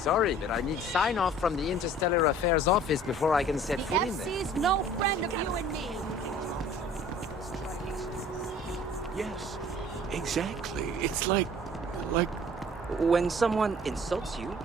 Sorry, but I need sign-off from the Interstellar Affairs office before I can set The foot in there. FC's no friend of you and me. Yes, exactly. It's like... When someone insults you,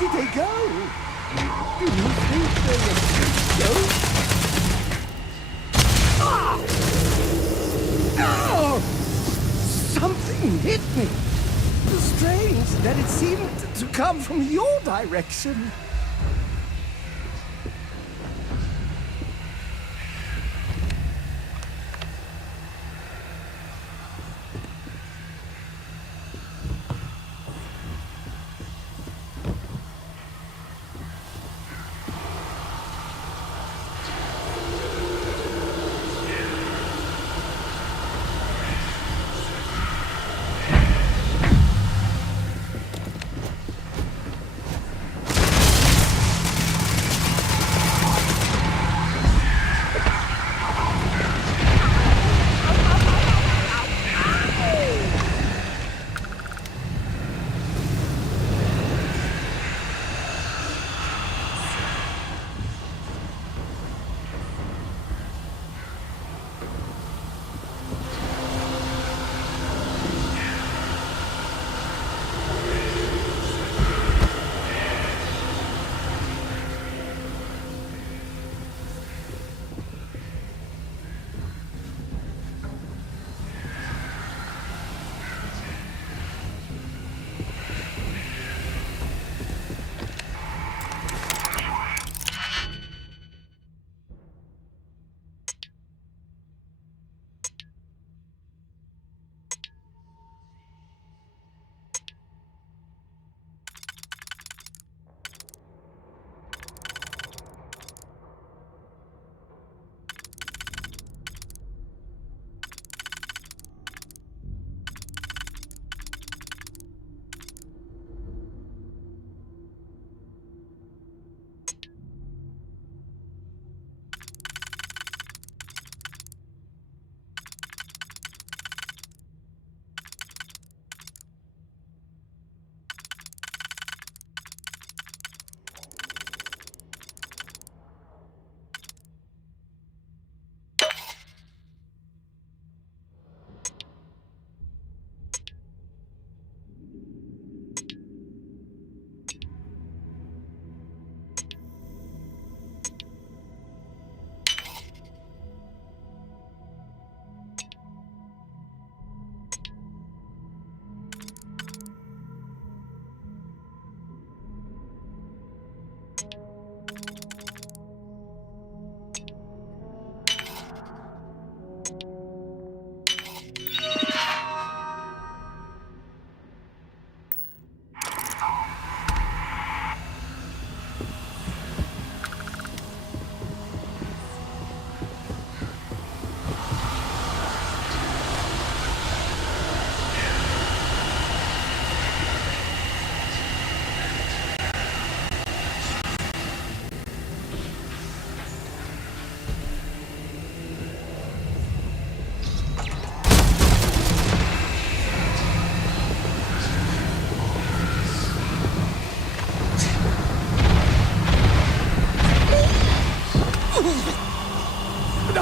did they go? Do you think they were ghosts? Ah! Oh! Something hit me. Strange that it seemed to come from your direction.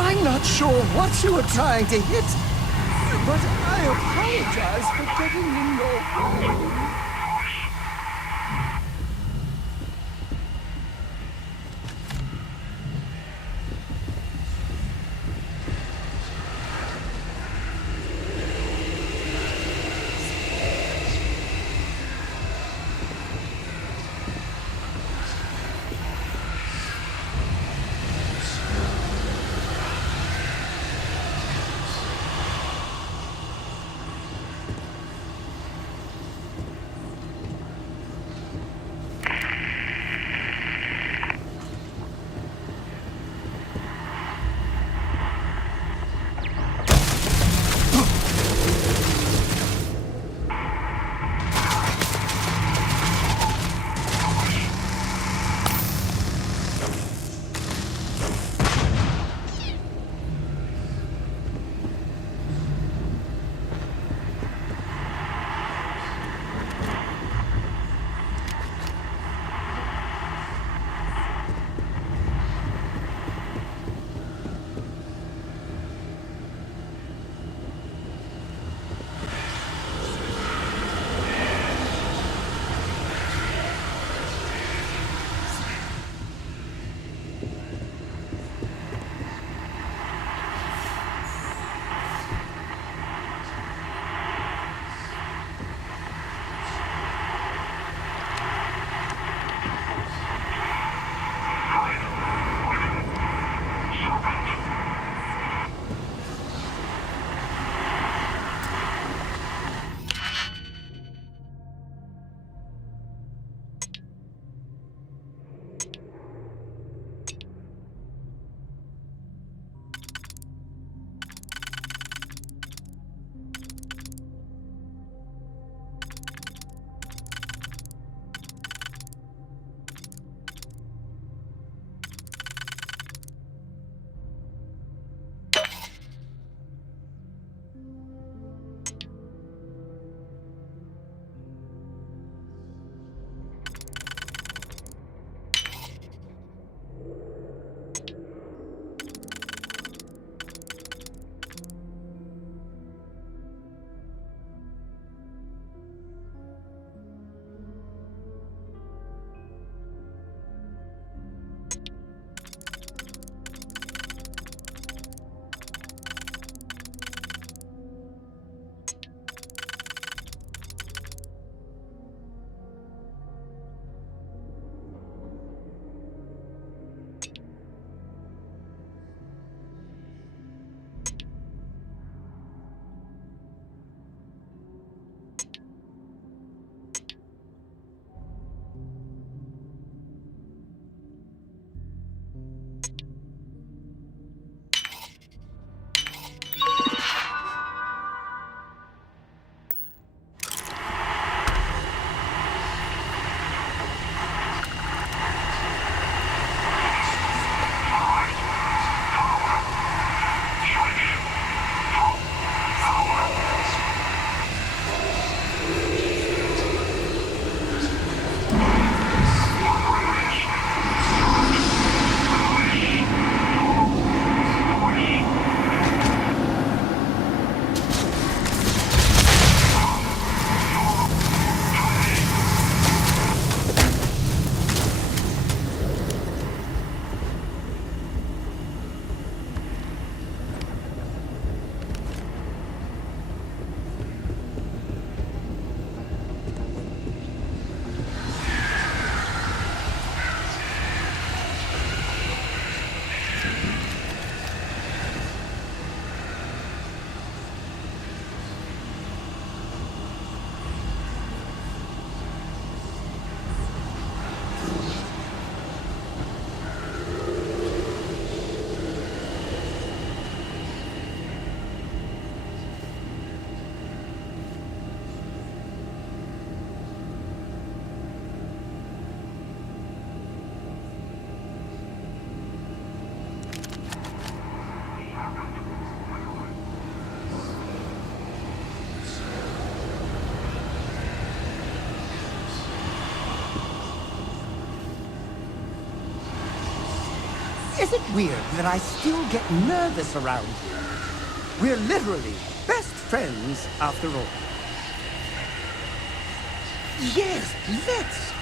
I'm not sure what you were trying to hit, but I apologize for getting in your way. Is it weird that I still get nervous around here? We're literally best friends after all. Yes, let's.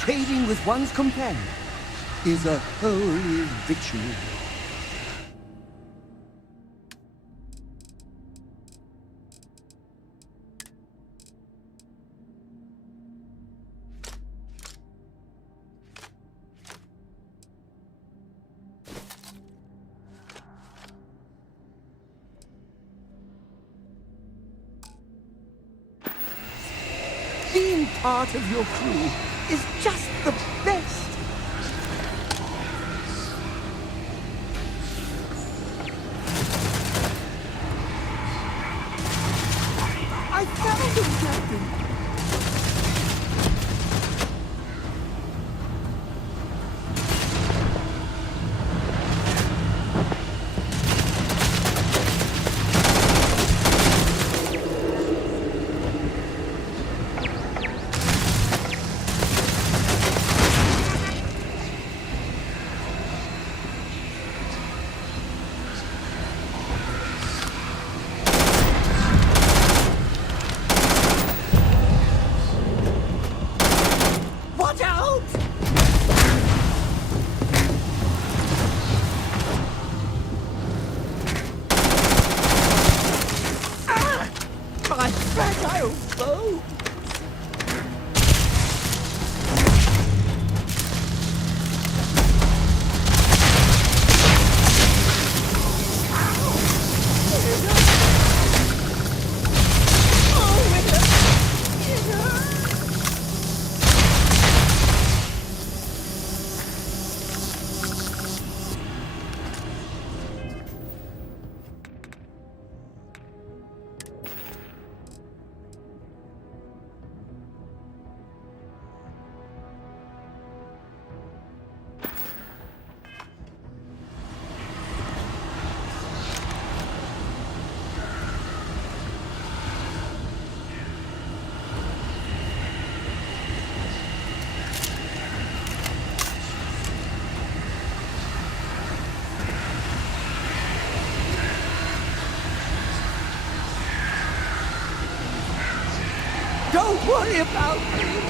Trading with one's companion is a holy ritual. Being part of your crew is just the best. I found him, Captain. Watch out! Ah! My fragile bow! Don't worry about me!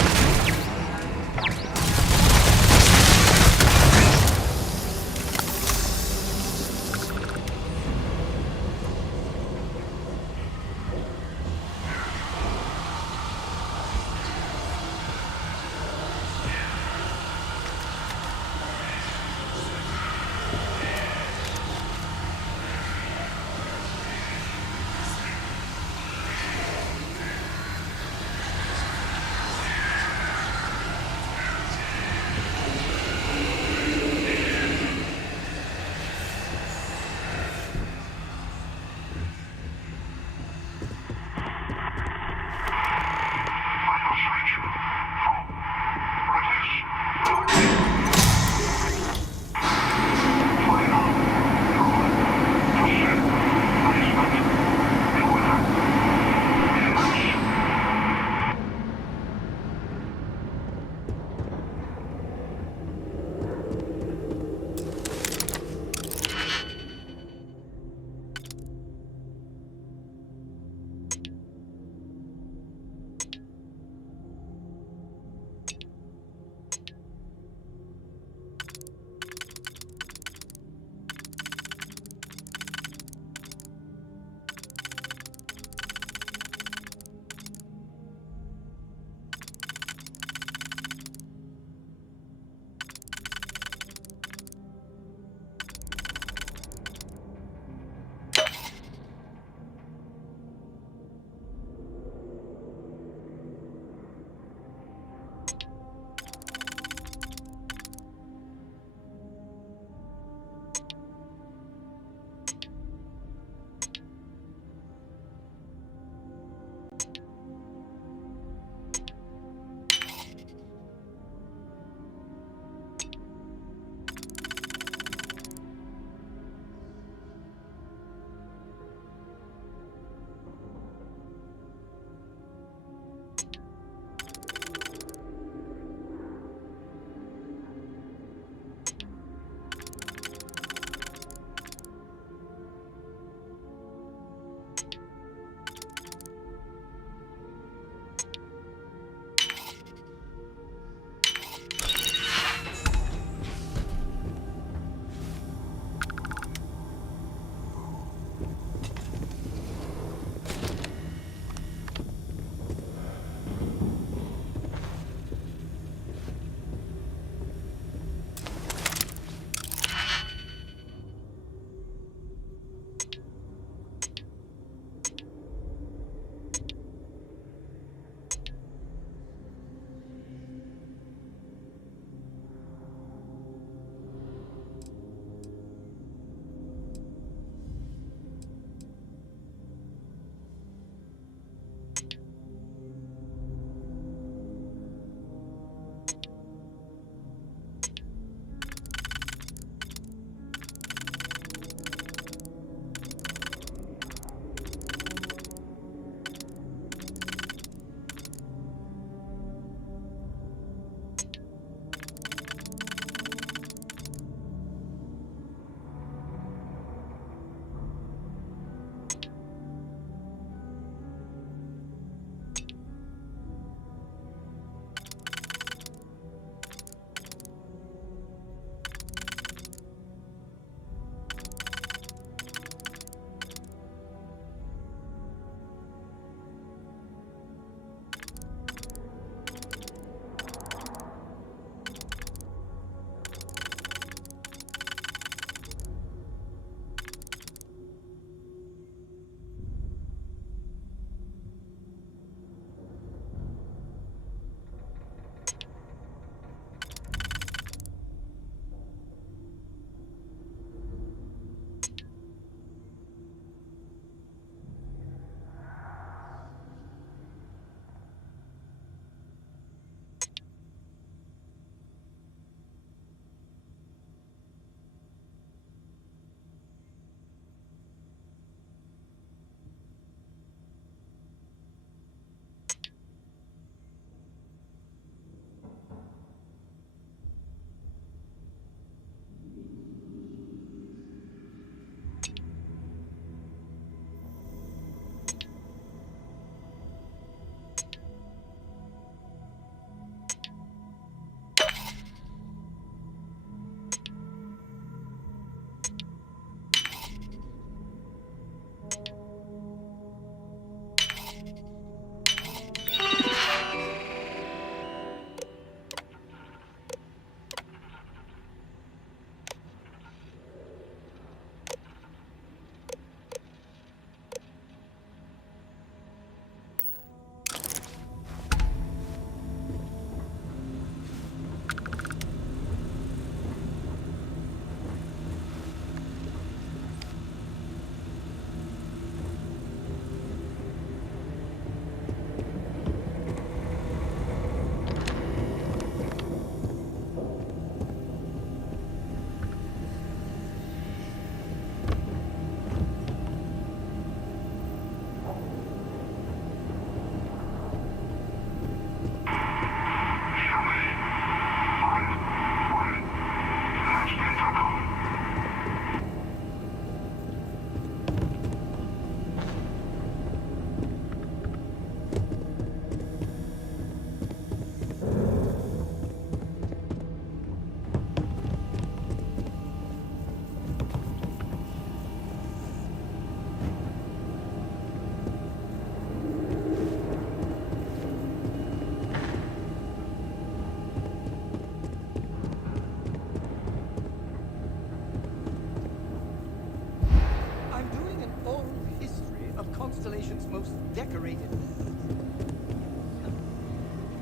constellation's most decorated.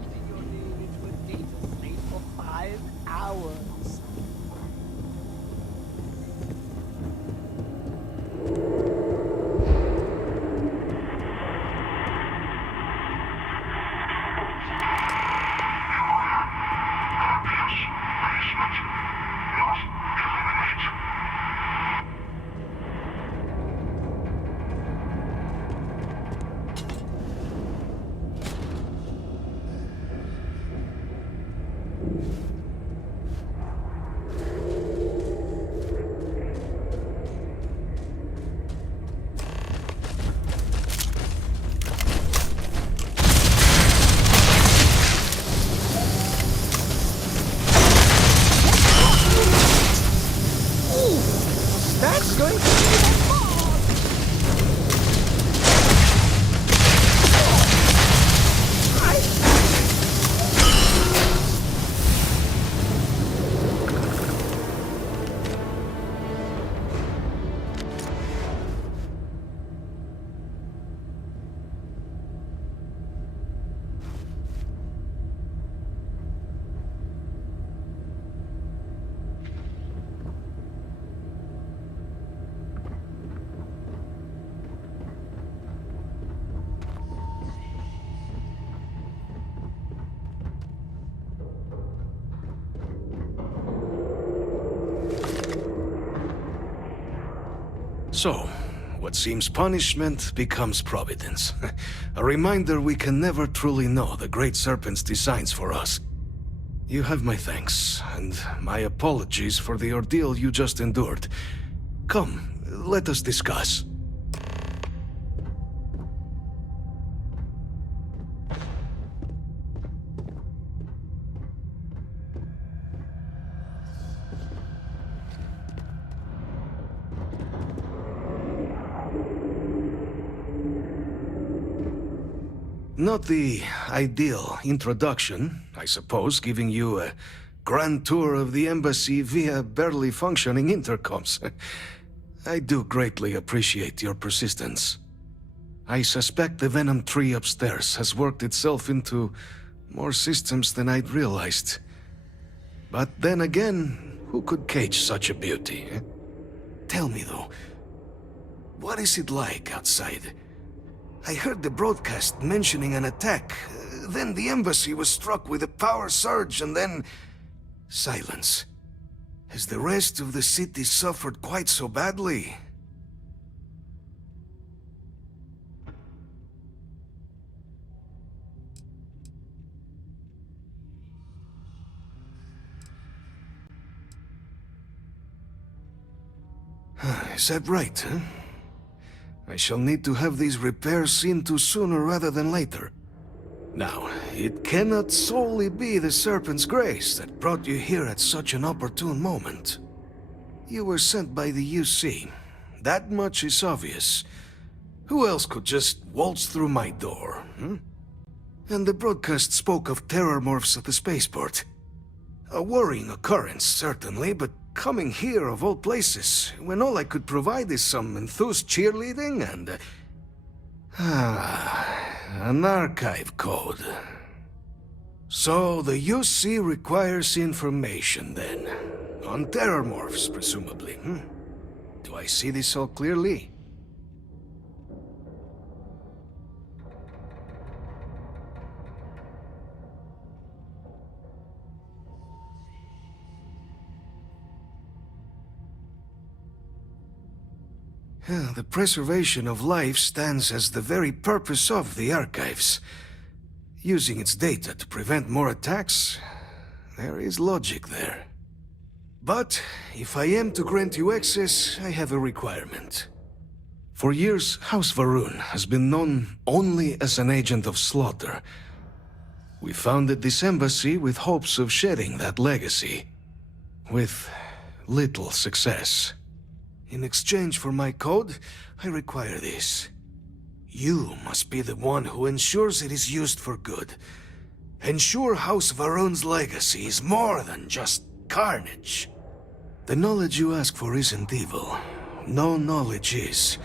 Keeping your name into a data slate for 5 hours. That's going to be the So, what seems punishment becomes providence. A reminder we can never truly know the Great Serpent's designs for us. You have my thanks, and my apologies for the ordeal you just endured. Come, let us discuss. Not the ideal introduction, I suppose, giving you a grand tour of the embassy via barely functioning intercoms. I do greatly appreciate your persistence. I suspect the Venom tree upstairs has worked itself into more systems than I'd realized. But then again, who could cage such a beauty? Tell me though, what is it like outside? I heard the broadcast mentioning an attack. Then the embassy was struck with a power surge and then... silence. Has the rest of the city suffered quite so badly? Is that right, huh? I shall need to have these repairs seen to sooner rather than later. Now, it cannot solely be the Serpent's grace that brought you here at such an opportune moment. You were sent by the UC. That much is obvious. Who else could just waltz through my door, hmm? And the broadcast spoke of terror morphs at the spaceport. A worrying occurrence, certainly, but coming here of all places, when all I could provide is some enthused cheerleading and... an archive code. So the UC requires information, then. On terror morphs, presumably, hmm? Do I see this all clearly? The preservation of life stands as the very purpose of the archives. Using its data to prevent more attacks, there is logic there. But if I am to grant you access, I have a requirement. For years, House Varun has been known only as an agent of slaughter. We founded this embassy with hopes of shedding that legacy, with little success. In exchange for my code, I require this. You must be the one who ensures it is used for good. Ensure House Varun's legacy is more than just carnage. The knowledge you ask for isn't evil. No knowledge is.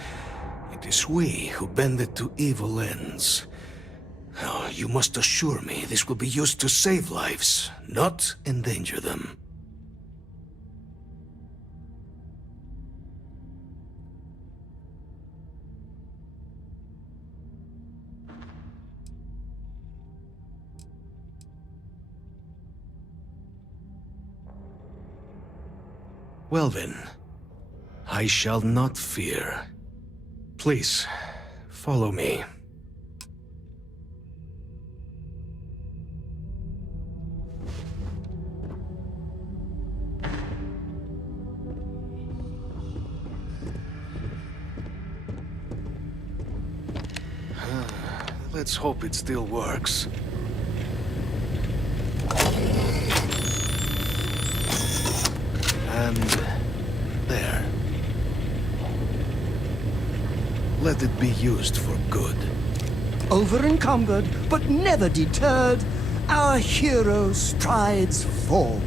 It It is we who bend it to evil ends. Oh, you must assure me this will be used to save lives, not endanger them. Well then, I shall not fear. Please, follow me. Let's hope it still works. And there. Let it be used for good. Over encumbered, but never deterred, our hero strides forward.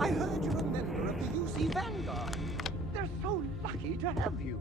I heard you're a member of the UC Vanguard. They're so lucky to have you.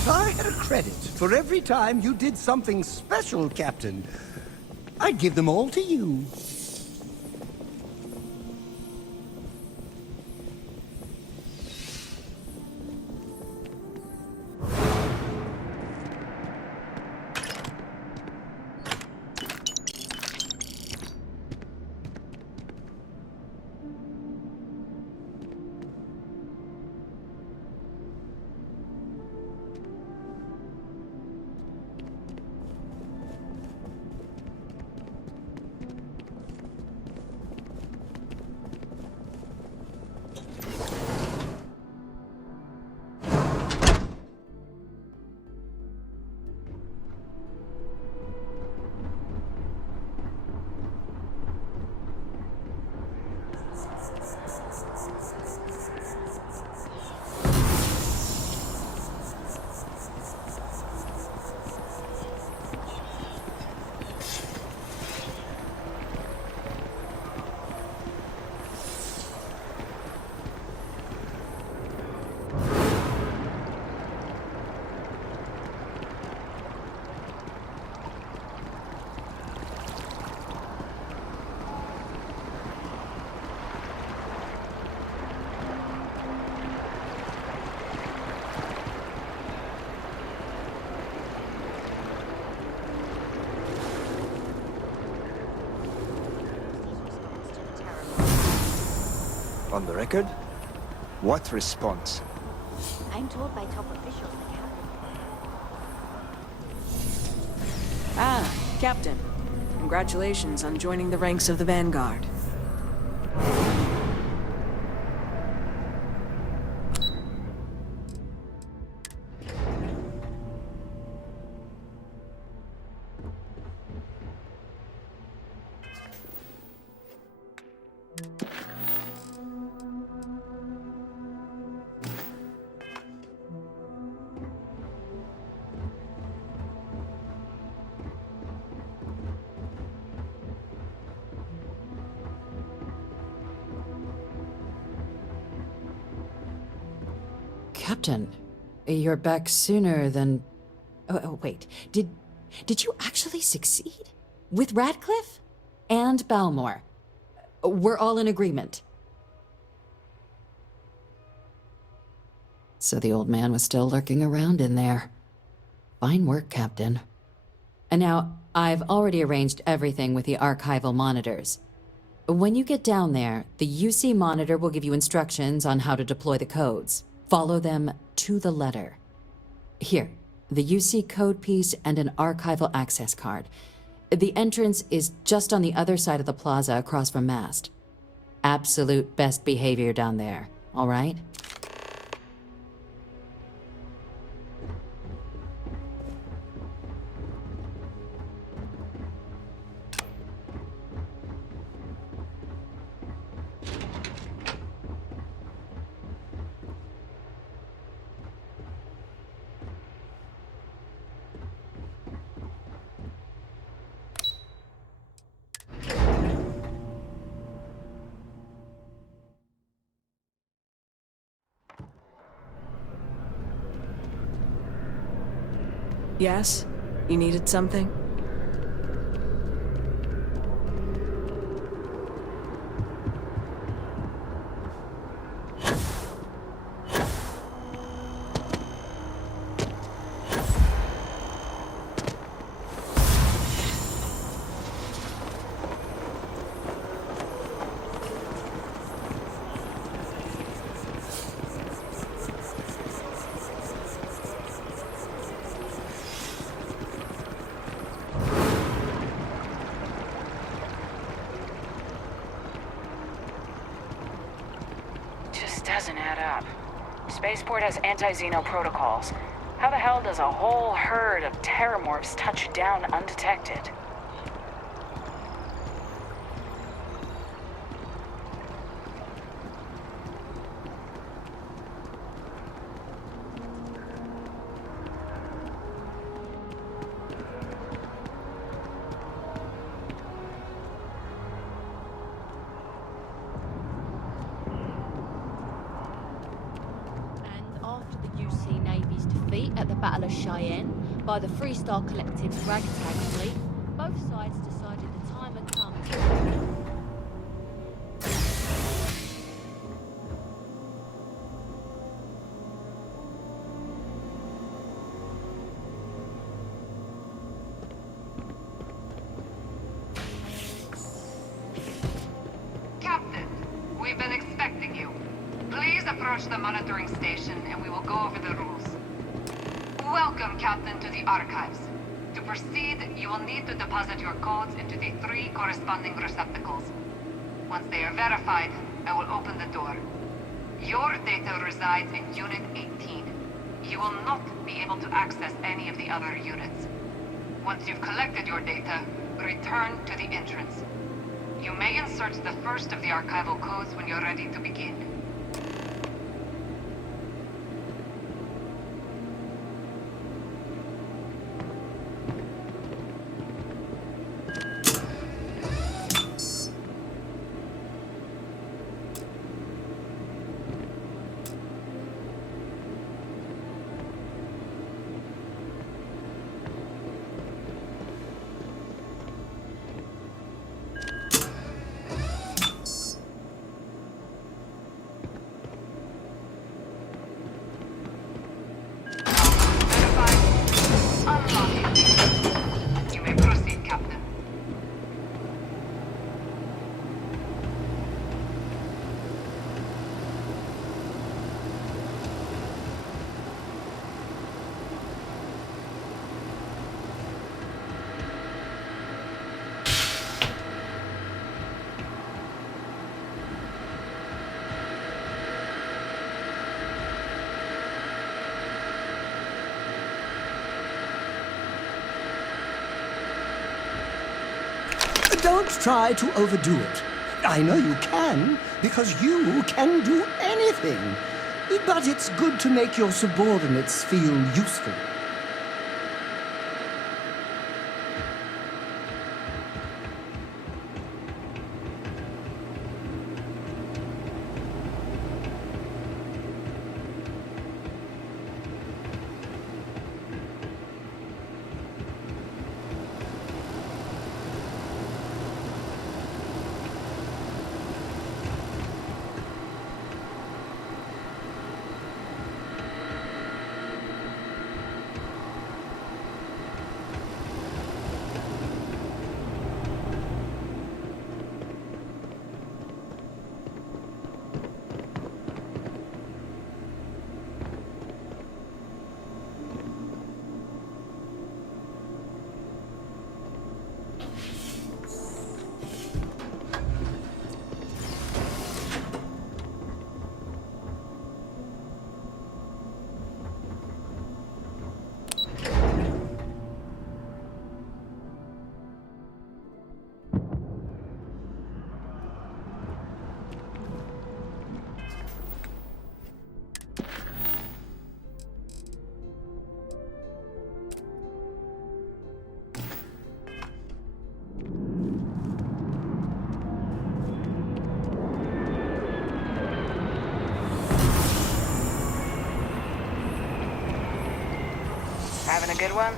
If I had a credit for every time you did something special, Captain, I'd give them all to you. On the record? What response? I'm told by top officials the captain. Ah, Captain. Congratulations on joining the ranks of the Vanguard. Captain, you're back sooner than... wait. Did you actually succeed? With Radcliffe? And Balmore? We're all in agreement. So the old man was still lurking around in there. Fine work, Captain. And now, I've already arranged everything with the archival monitors. When you get down there, the UC monitor will give you instructions on how to deploy the codes. Follow them to the letter. Here, the UC code piece and an archival access card. The entrance is just on the other side of the plaza across from Mast. Absolute best behavior down there, all right? Yes? You needed something? Doesn't add up. Spaceport has anti-Xeno protocols. How the hell does a whole herd of terramorphs touch down undetected? at the Battle of Cheyenne by the Freestar Collective's ragtag fleet, both sides decided the time had come to... Captain, we've been expecting you. Please approach the monitoring station and we will go over the rules. Welcome, Captain, to the Archives. To proceed, you will need to deposit your codes into the 3 corresponding receptacles. Once they are verified, I will open the door. Your data resides in Unit 18. You will not be able to access any of the other units. Once you've collected your data, return to the entrance. You may insert the first of the archival codes when you're ready to begin. You may proceed, Captain. Don't try to overdo it. I know you can, because you can do anything. But it's good to make your subordinates feel useful. Having a good one?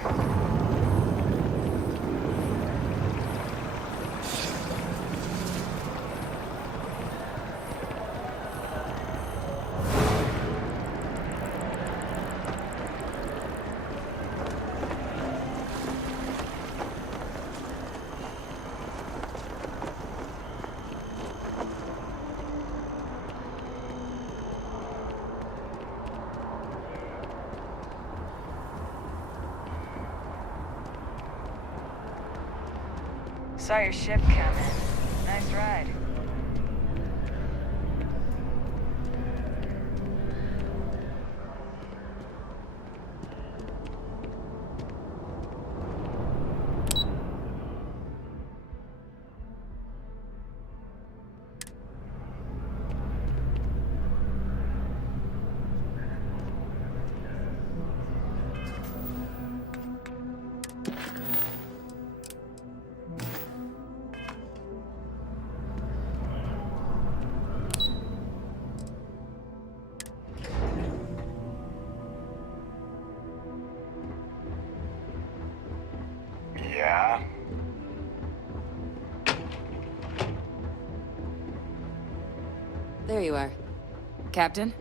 Saw your ship come in. Nice ride. Yeah? There you are. Captain,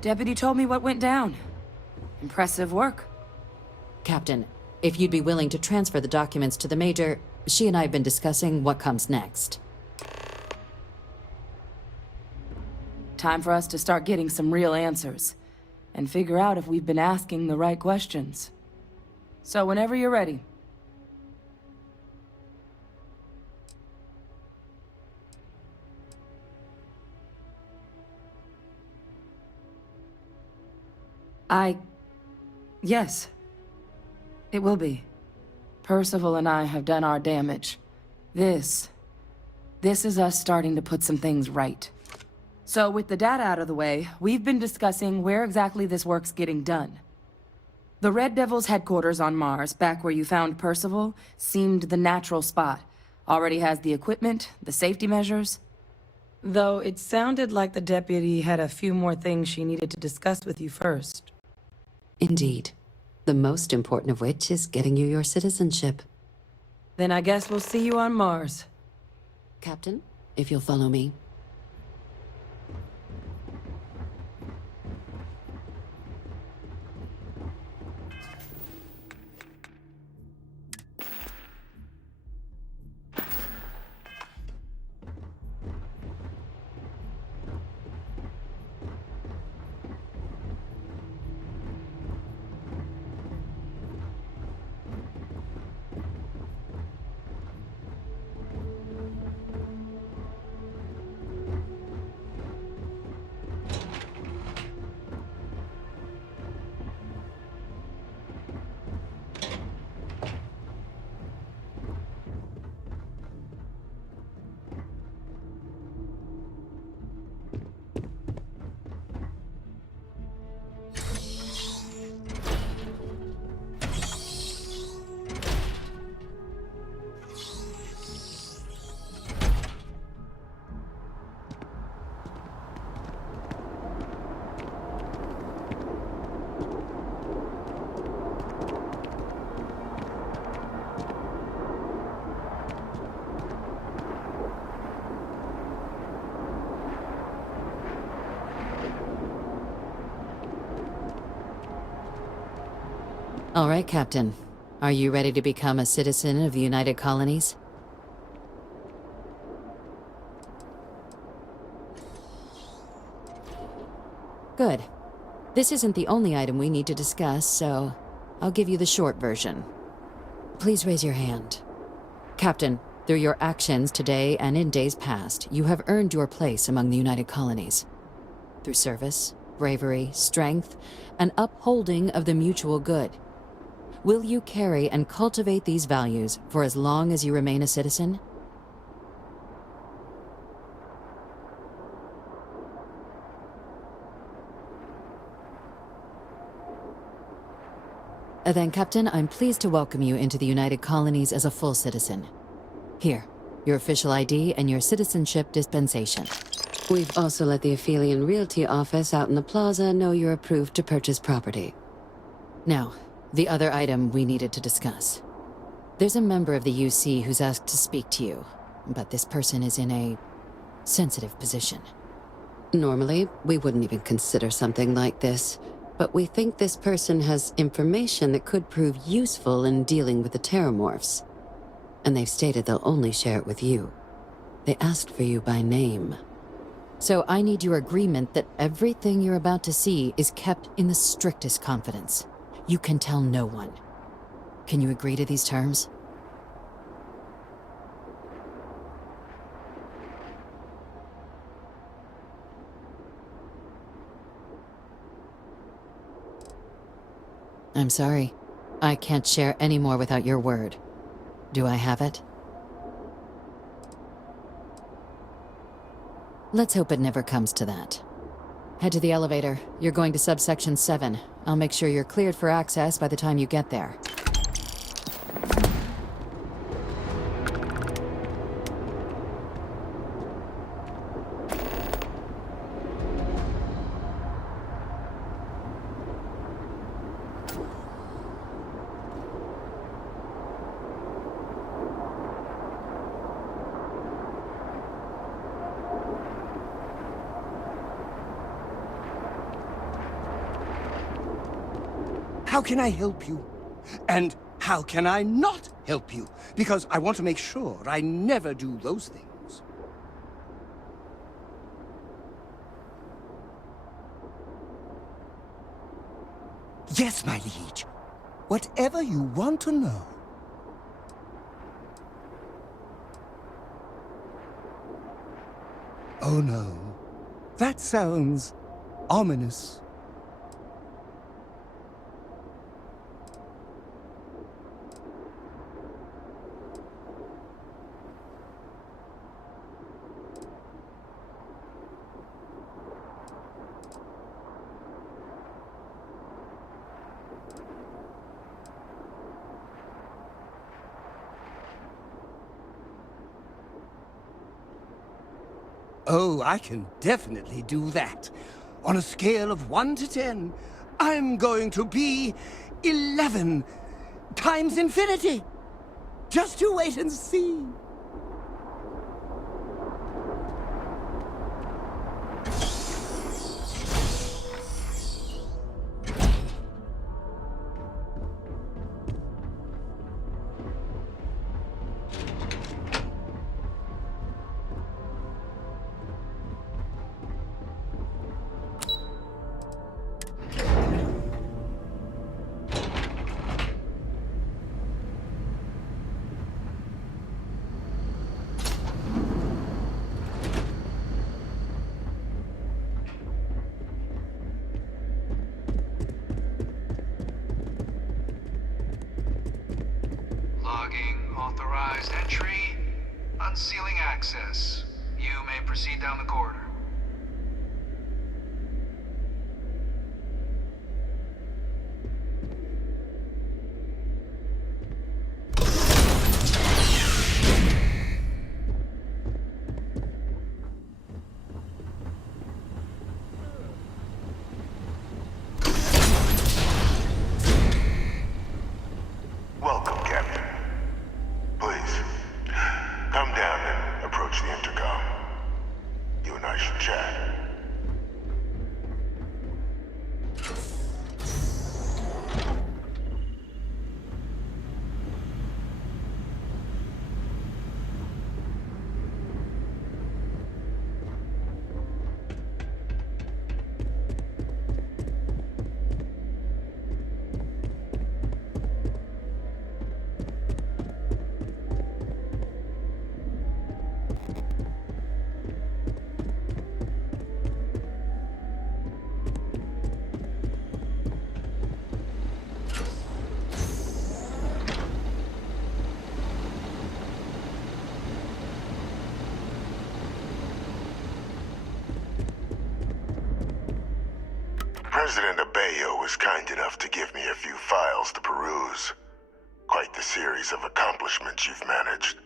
Deputy told me what went down. Impressive work. Captain, if you'd be willing to transfer the documents to the Major, she and I have been discussing what comes next. Time for us to start getting some real answers, and figure out if we've been asking the right questions. So whenever you're ready. Yes. It will be. Percival and I have done our damage. This is us starting to put some things right. So with the data out of the way, we've been discussing where exactly this work's getting done. The Red Devil's headquarters on Mars, back where you found Percival, seemed the natural spot. Already has the equipment, the safety measures. Though it sounded like the deputy had a few more things she needed to discuss with you first. Indeed. The most important of which is getting you your citizenship. Then I guess we'll see you on Mars. Captain, if you'll follow me. All right, Captain. Are you ready to become a citizen of the United Colonies? Good. This isn't the only item we need to discuss, so I'll give you the short version. Please raise your hand. Captain, through your actions today and in days past, you have earned your place among the United Colonies. Through service, bravery, strength, and upholding of the mutual good. Will you carry and cultivate these values for as long as you remain a citizen? Then, Captain, I'm pleased to welcome you into the United Colonies as a full citizen. Here, your official ID and your citizenship dispensation. We've also let the Aphelion Realty office out in the plaza know you're approved to purchase property. Now, the other item we needed to discuss. There's a member of the UC who's asked to speak to you, but this person is in a sensitive position. Normally, we wouldn't even consider something like this, but we think this person has information that could prove useful in dealing with the Terramorphs. And they've stated they'll only share it with you. They asked for you by name. So I need your agreement that everything you're about to see is kept in the strictest confidence. You can tell no one. Can you agree to these terms? I'm sorry. I can't share any more without your word. Do I have it? Let's hope it never comes to that. Head to the elevator. You're going to subsection 7. I'll make sure you're cleared for access by the time you get there. How can I help you? And how can I not help you? Because I want to make sure I never do those things. Yes, my liege. Whatever you want to know. Oh no. That sounds ominous. Oh, I can definitely do that. On a scale of 1 to 10, I'm going to be 11 times infinity. Just you wait and see. Logging authorized entry. Unsealing access. You may proceed down the corridor. Welcome, Captain. Please, come down and approach the intercom. You and I should chat. President Abeyo was kind enough to give me a few files to peruse. Quite the series of accomplishments you've managed.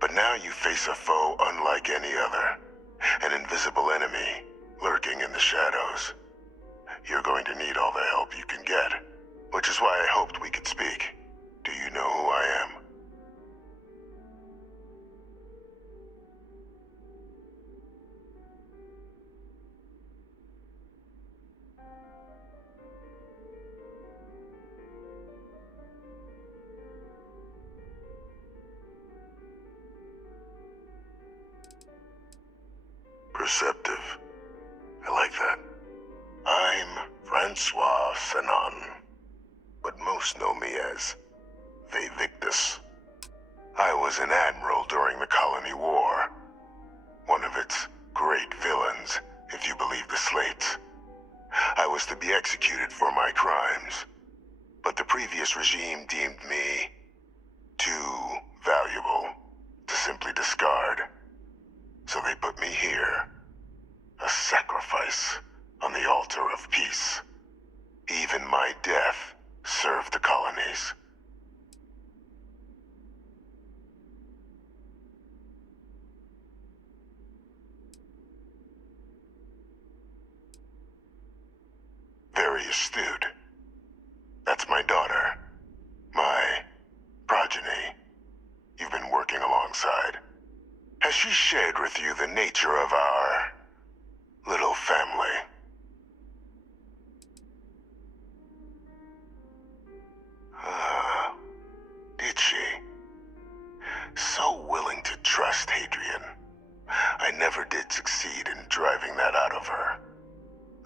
But now you face a foe unlike any other. An invisible enemy, lurking in the shadows. You're going to need all the help you can get, which is why I hoped we could speak. Do you know who I am? Perceptive. I like that. I'm Francois Sanon, but most know me as Vivictus. I was an admiral during the Colony War. One of its great villains, if you believe the slates. I was to be executed for my crimes, but the previous regime deemed me too valuable to simply discard. So they put me here, a sacrifice on the altar of peace. Even my death served the colonies. Very astute. That's my daughter. My progeny. You've been working alongside. Has she shared with you the nature of our little family? of her.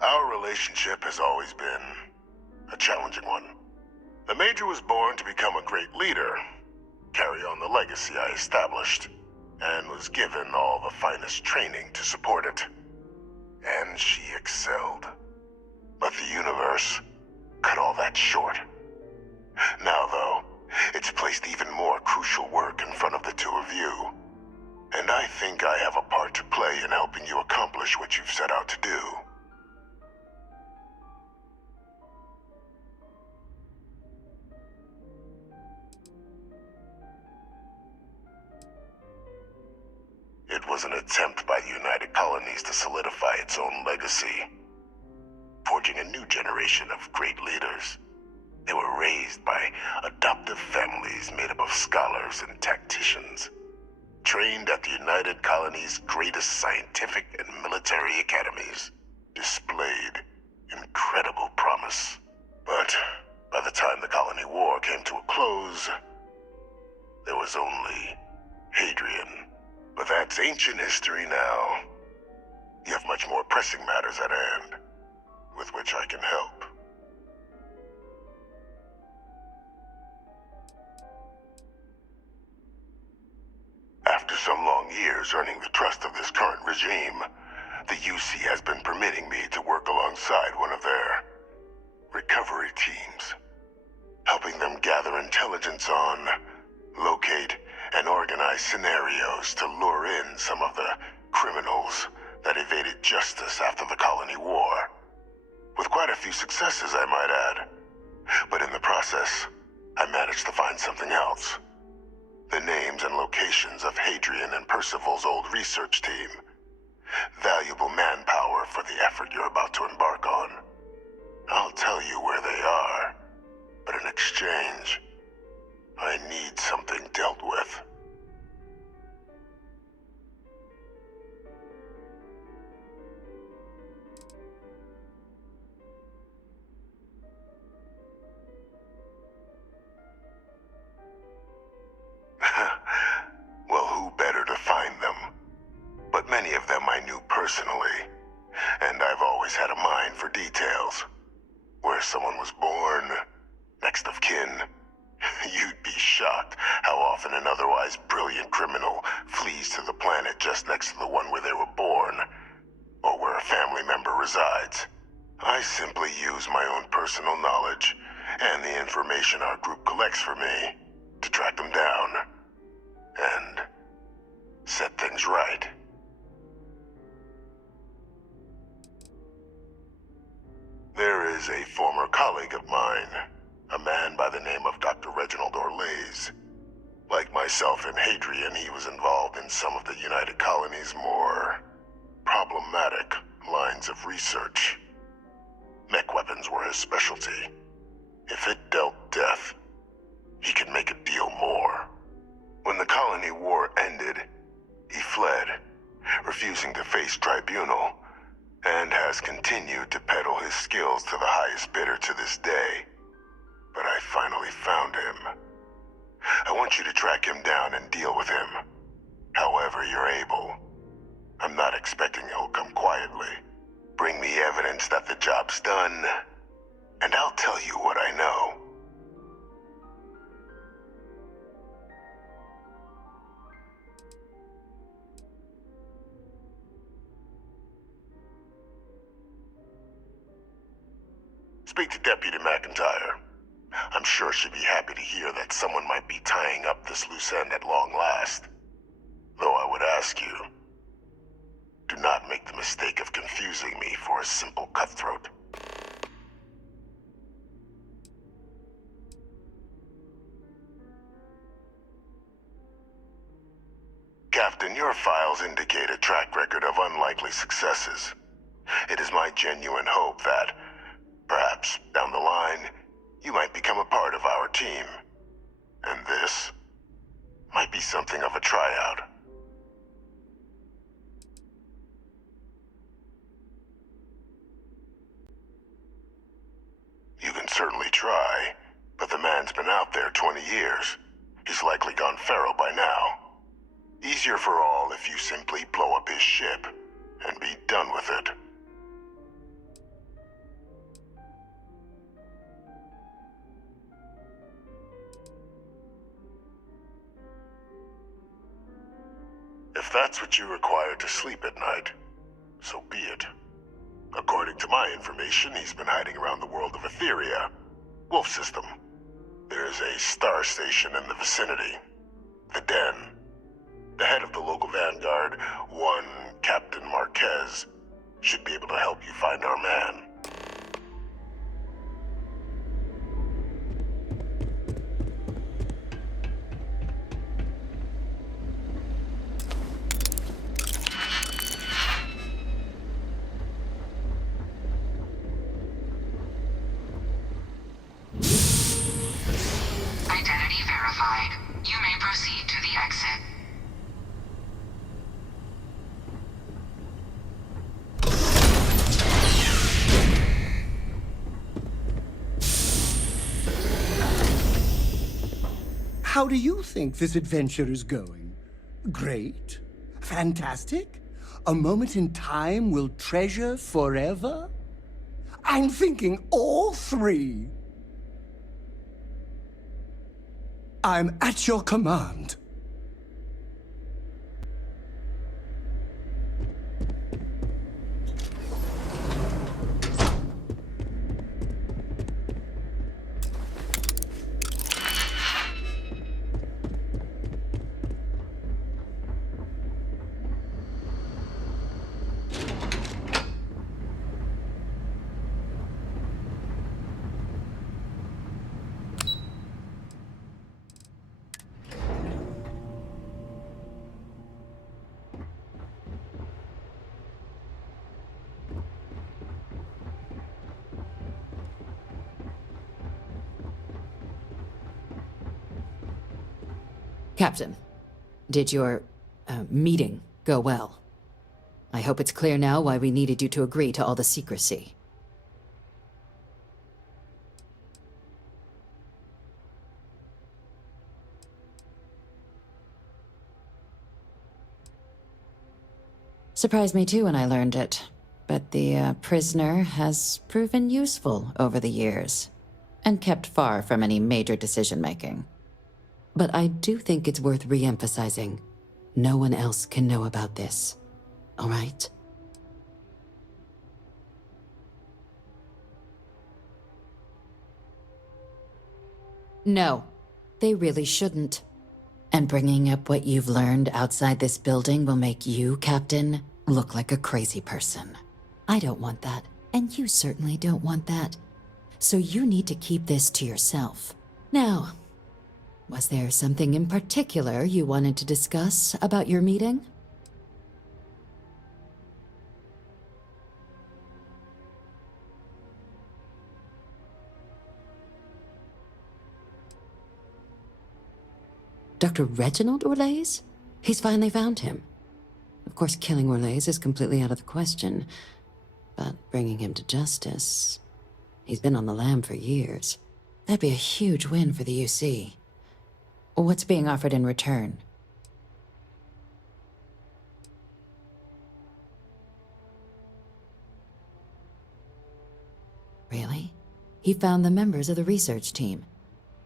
Our relationship has always been a challenging one. The Major was born to become a great leader, carry on the legacy I established, and was given all the finest training to support it. And she excelled. But the universe cut all that short. Now, though, it's placed even more crucial work in front of the two of you. And I think I have a part to play in helping you accomplish what you've set out to do. It was an attempt by the United Colonies to solidify its own legacy, forging a new generation of great leaders. They were raised by adoptive families made up of scholars and tacticians, trained at the United Colonies' greatest scientific and military academies, displayed incredible promise. But by the time the Colony War came to a close, there was only Hadrian. But that's ancient history now. You have much more pressing matters at hand, with which I can help. After some long years earning the trust of this current regime, the UC has been permitting me to work alongside one of their recovery teams, helping them gather intelligence on, locate, and organize scenarios to lure in some of the criminals that evaded justice after the Colony War. With quite a few successes, I might add. But in the process, I managed to find something else. The names and locations of Hadrian and Percival's old research team. Valuable manpower for the effort you're about to embark on. I'll tell you where they are, but in exchange, I need something dealt with. Well, who better to find them? But many of them I knew personally, and I've always had a mind for details. Where someone was born, next of kin. You'd be shocked how often an otherwise brilliant criminal flees to the planet just next to the one where they were born, or where a family member resides. I simply use my own personal knowledge and the information our group collects for me to track them down and set things right. There is a former colleague of mine, a man by the name of Dr. Reginald Orlaise. Like myself and Hadrian, he was involved in some of the United Colonies' more problematic lines of research. Mech weapons were his specialty. If it dealt death, he could make a deal more. When the Colony War ended, he fled, refusing to face tribunal, and has continued to peddle his skills to the highest bidder to this day. But I finally found him. I want you to track him down and deal with him, however you're able. I'm not expecting he'll come quietly. Bring me evidence that the job's done, and I'll tell you what I know. Speak to Deputy McIntyre. I'm sure she'd be happy to hear that someone might be tying up this loose end at long last. Though I would ask you, do not make the mistake of confusing me for a simple cutthroat. Captain, your files indicate a track record of unlikely successes. It is my genuine hope that, perhaps down the line, you might become a part of our team. And this might be something of a tryout. You can certainly try, but the man's been out there 20 years. He's likely gone feral by now. Easier for all if you simply blow up his ship and be done with it. that's what you require to sleep at night, so be it. According to my information, he's been hiding around the world of Etheria, Wolf System. There's a star station in the vicinity, the Den. The head of the local vanguard, one Captain Marquez, should be able to help you find our man. Identity verified. You may proceed to the exit. How do you think this adventure is going? Great? Fantastic? A moment in time we'll treasure forever? I'm thinking all three. I'm at your command. Captain, did your meeting go well? I hope it's clear now why we needed you to agree to all the secrecy. Surprised me too when I learned it, but the prisoner has proven useful over the years, and kept far from any major decision-making. But I do think it's worth re-emphasizing. No one else can know about this, all right? No, they really shouldn't. And bringing up what you've learned outside this building will make you, Captain, look like a crazy person. I don't want that, and you certainly don't want that. So you need to keep this to yourself. Now, was there something in particular you wanted to discuss about your meeting? Dr. Reginald Orlaise? He's finally found him. Of course, killing Orlaise is completely out of the question, but bringing him to justice... He's been on the lam for years. That'd be a huge win for the UC. What's being offered in return? Really? He found the members of the research team.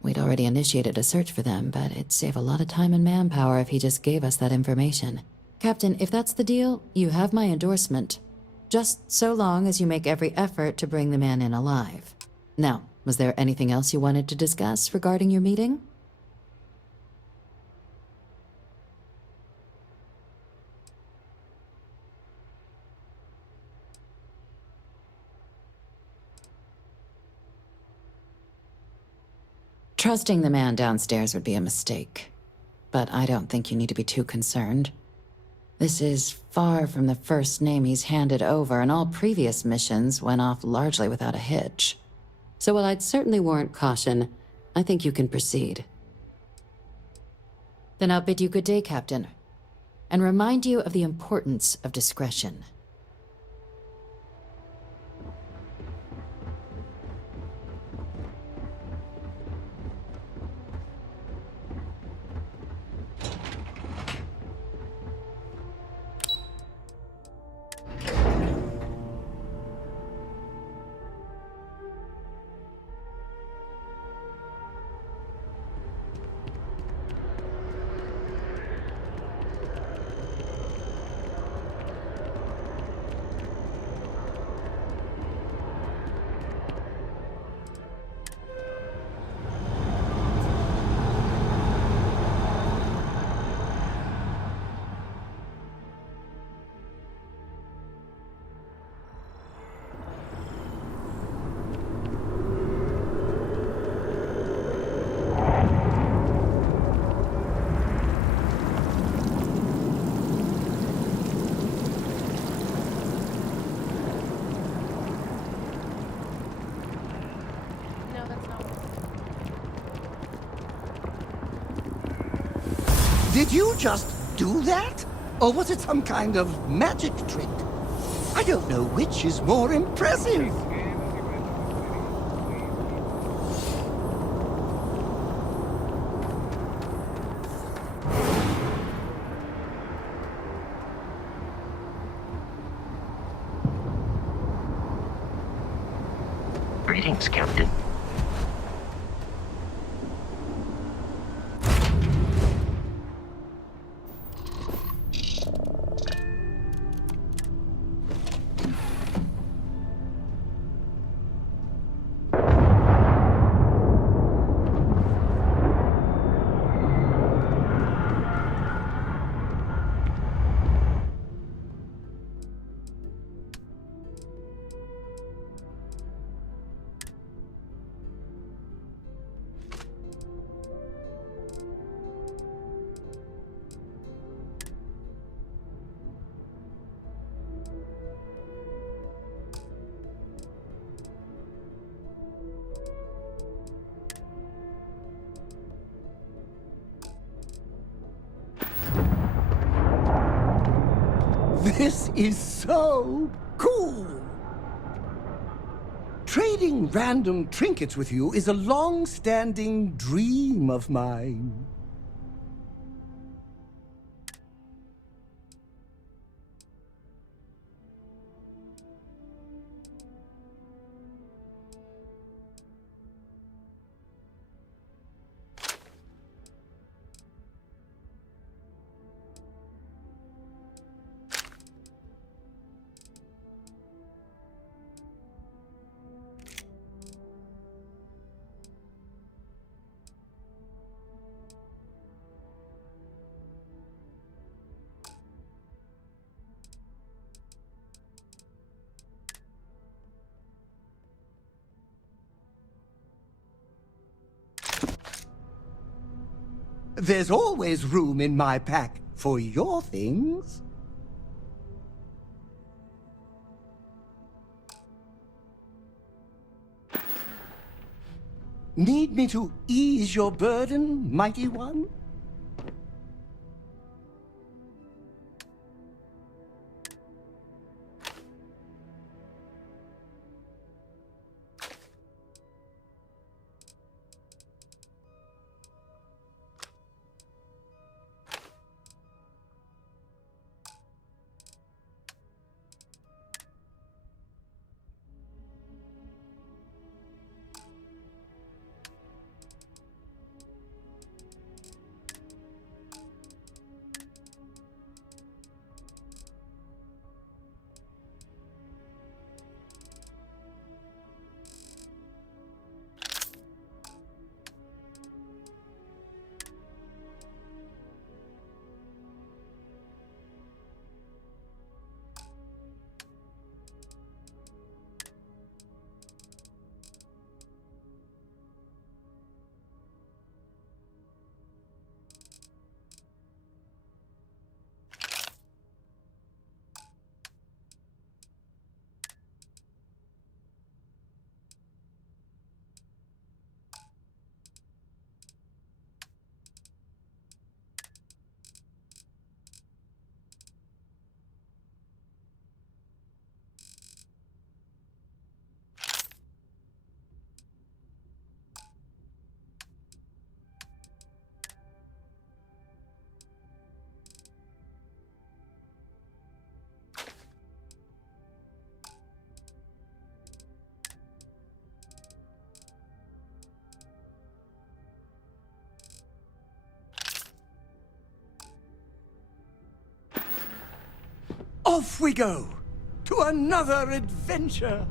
We'd already initiated a search for them, but it'd save a lot of time and manpower if he just gave us that information. Captain, if that's the deal, you have my endorsement. Just so long as you make every effort to bring the man in alive. Now, was there anything else you wanted to discuss regarding your meeting? Trusting the man downstairs would be a mistake, but I don't think you need to be too concerned. This is far from the first name he's handed over, and all previous missions went off largely without a hitch. So while I'd certainly warrant caution, I think you can proceed. Then I'll bid you good day, Captain, and remind you of the importance of discretion. Did you just do that? Or was it some kind of magic trick? I don't know which is more impressive. Greetings, Captain. This is so cool! Trading random trinkets with you is a long-standing dream of mine. There's always room in my pack for your things. Need me to ease your burden, mighty one? Off we go to another adventure.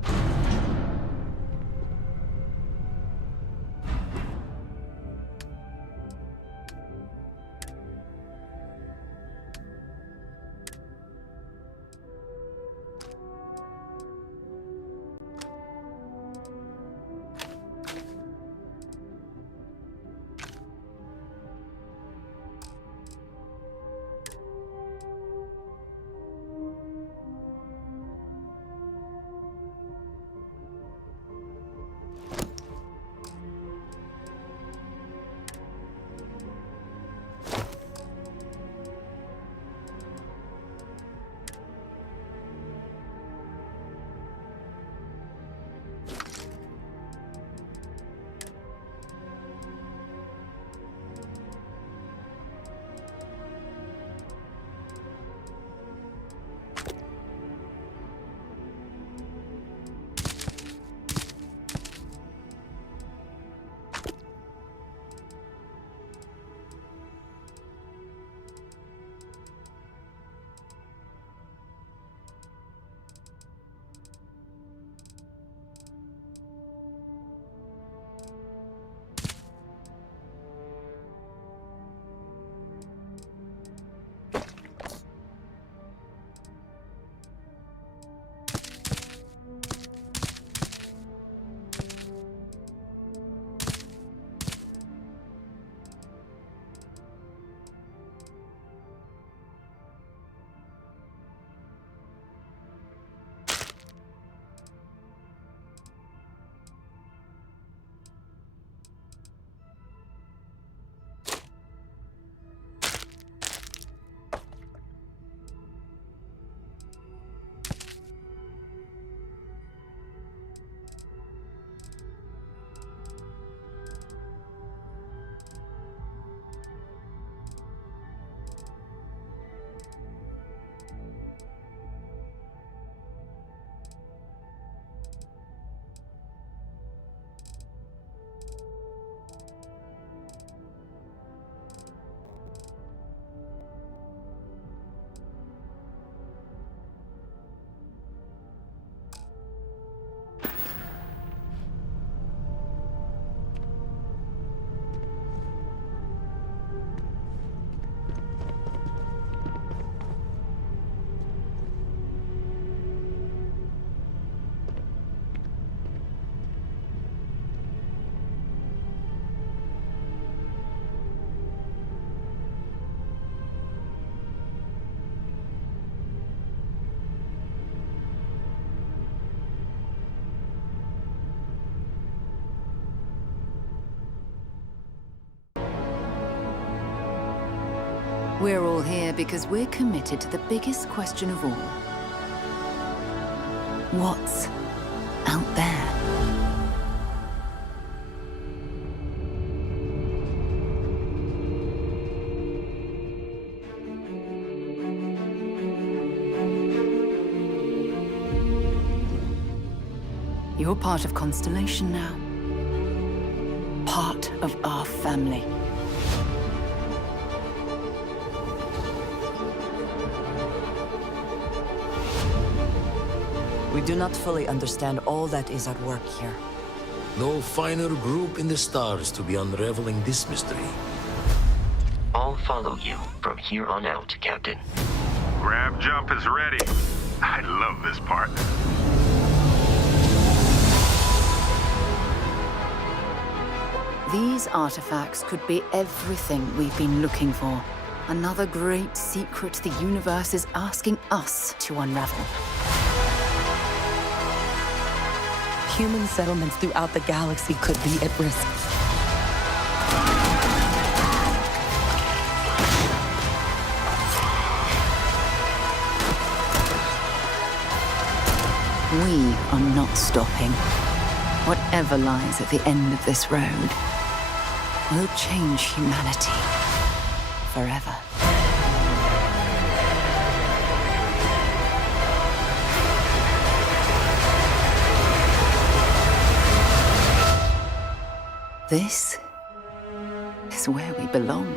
We're all here because we're committed to the biggest question of all. What's out there? You're part of Constellation now. Part of our family. We do not fully understand all that is at work here. No finer group in the stars to be unraveling this mystery. I'll follow you from here on out, Captain. Grab jump is ready. I love this part. These artifacts could be everything we've been looking for. Another great secret the universe is asking us to unravel. Human settlements throughout the galaxy could be at risk. We are not stopping. Whatever lies at the end of this road will change humanity forever. This is where we belong.